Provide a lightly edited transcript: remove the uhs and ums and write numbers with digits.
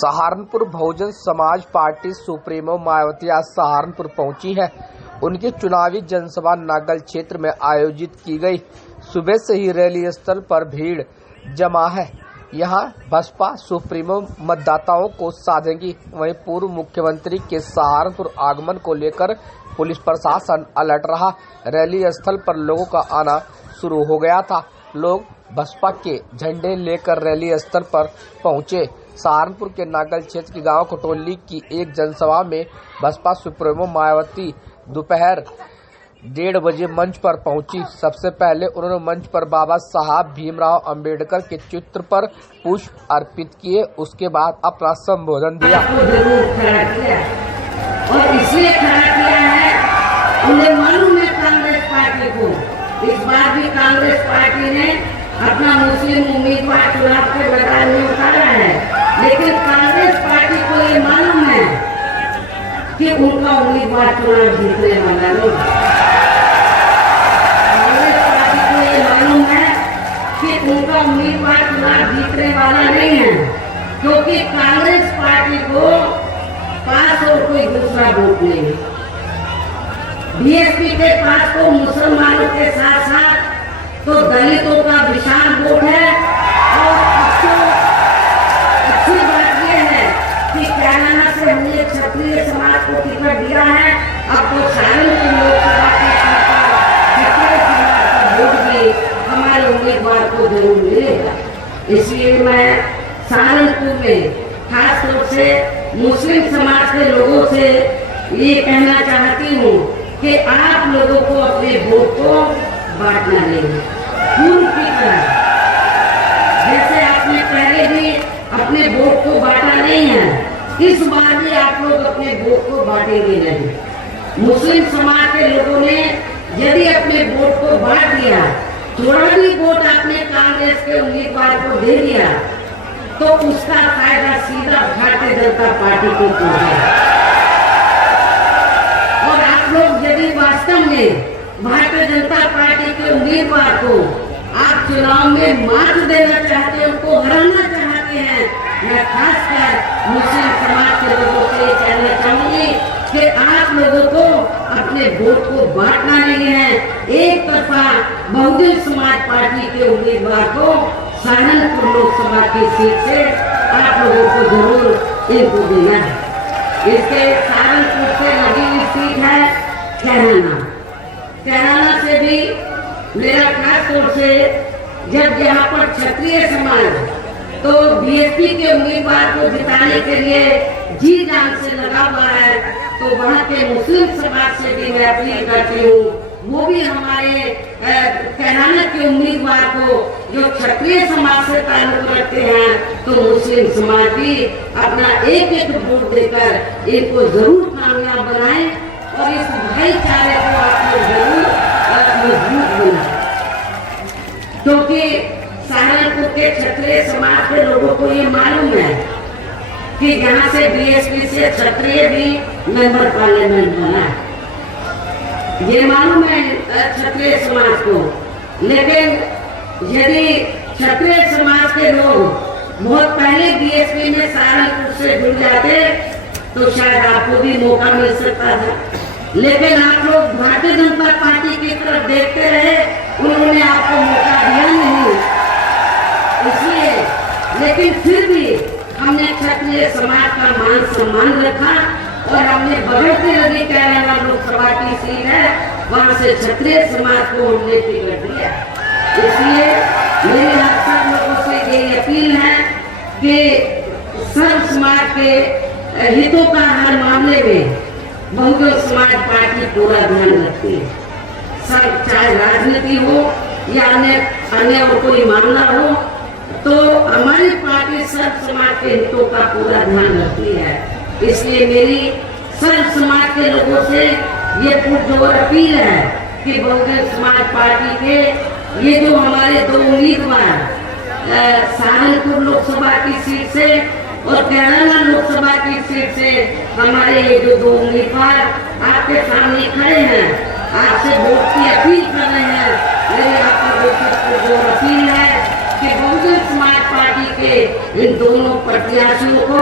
Saharanpur Bahujan Samaj party supremo Mayawati आज सहारनपुर पहुंची है। उनकी चुनावी जनसभा नागल क्षेत्र में आयोजित की गई। सुबह से ही रैली स्थल पर भीड़ जमा है। यहां बसपा सुप्रीमो मतदाताओं को साधेगी। वहीं पूर्व मुख्यमंत्री के सहारनपुर आगमन को लेकर पुलिस प्रशासन अलर्ट रहा। रैली स्थल पर लोगों का आना शुरू हो गया था। लोग बसपा के झंडे लेकर रैली स्थल पर पहुंचे। सहारनपुर के नागल क्षेत्र के गांव कोटोली की एक जनसभा में बसपा सुप्रीमो मायावती दोपहर 1:30 बजे मंच पर पहुंची। सबसे पहले उन्होंने मंच पर बाबा साहब भीमराव अंबेडकर के चित्र पर पुष्प अर्पित किए। उसके बाद अपना संबोधन दिया। और इसलिए खड़ा किया है, उन्हें मालूम है कांग्रेस पार्टी को, इस बार भी कांग्रेस पार्टी ने अपना मुस्लिम उम्मीदवार चुनाव के मैदान में उतारा है, लेकिन कांग्रेस पार्टी को ये मालूम है कि उनका उम्मीदवार चुनाव जीतने वाला नहीं। कांग्रेस पार्टी को ये मालूम है कि उनका उम्मीदवार चुनाव जीतने वाला नहीं है, क्योंकि कांग्रेस पार्टी को पास और कोई दूसरा वोट नहीं है। बीएसपी के पास तो मुसलमानों के साथ साथ तो दलितों का विशाल वोट है। और अच्छी बात यह है कि कैराना से हमने क्षत्रिय समाज को टिकट दिया है। अब तो सहारनपुर लोकसभा की क्षत्रिय समाज का वोट भी हमारे उम्मीदवार को जरूर मिलेगा। इसलिए मैं सहारनपुर में खास तौर से मुस्लिम समाज के लोगों से ये कहना चाहती हूँ कि आप लोगों को अपने वोट को बांटना नहीं, पूर्व की तरह जैसे आपने पहले भी अपने वोट को बांटा नहीं है, इस बार भी आप लोग अपने वोट को बांटेंगे नहीं। मुस्लिम समाज के लोगों ने यदि अपने वोट को बांट दिया, थोड़ा भी वोट आपने कांग्रेस के उम्मीदवार को दे दिया, तो उसका फायदा सीधा भारतीय जनता पार्टी को पहुंचेगा। और आप लोग यदि वास्तव में भारतीय जनता पार्टी के उम्मीदवार को आप चुनाव में मात देना चाहते हैं, उनको हराना चाहते हैं, मैं खासकर मुस्लिम समाज के लोगों से कहना चाहूंगी कि आप लोगों को अपने वोट को बांटना नहीं है। एक तरफा बहुजन समाज पार्टी के उम्मीदवार को सहारनपुर लोकसभा की सीट से आप लोगों को जरूर इनको देना है। इसके सहारनपुर से लगी हुई सीट है कैराना से भी मेरा खास तौर से जब यहाँ पर क्षत्रिय समाज तो बीएसपी के उम्मीदवार को जिताने के लिए जी जान से लगा हुआ है, तो वहाँ के मुस्लिम समाज से भी मैं अपील करती हूँ वो भी हमारे कैराना के उम्मीदवार को जो क्षत्रिय समाज से ताल्लुक रखते हैं, तो मुस्लिम समाज भी अपना एक एक वोट देकर इनको जरूर कामयाब बनाए और इस भाईचारे को आप लोग जरूर मजबूत बनाए, क्योंकि सहारनपुर के क्षत्रिय समाज के लोगों को ये मालूम है कि यहाँ से बीएसपी से क्षत्रिय भी मेंबर पार्लियामेंट बना है, ये मालूम है क्षत्रिय समाज को। लेकिन यदि क्षत्रिय समाज के लोग बहुत पहले बीएसपी में सहारनपुर से जुड़ जाते तो शायद आपको भी मौका मिल सकता था, लेकिन आप लोग भारतीय जनता पार्टी की तरफ देखते रहे, उन्होंने आपको मौका दिया नहीं। इसलिए लेकिन फिर भी हमने क्षत्रिय समाज का मान सम्मान रखा और हमने बगल लगी कैराना लोकसभा की सीट है, वहाँ से क्षत्रिय समाज को हमने टिकट दिया। इसलिए मेरी आप सब लोगों से ये अपील है कि सर्व समाज के हितों का हर मामले में बहुजन समाज पार्टी पूरा ध्यान रखती है। सब चाहे राजनीति हो या अन्य और कोई मामला हो, तो हमारी पार्टी सर्व समाज के हितों का पूरा ध्यान रखती है। इसलिए मेरी सर्व समाज के लोगों से ये पुरजोर अपील है कि बहुजन समाज पार्टी के ये जो हमारे दो उम्मीदवार सहारनपुर लोकसभा की सीट से और कैराना लोकसभा की सीट से हमारे ये जो दो उम्मीदवार आपके सामने खड़े हैं, आपसे वोट की अपील कर रहे हैं। मेरी आपको अपील है कि बहुजन समाज पार्टी के इन दोनों प्रत्याशियों को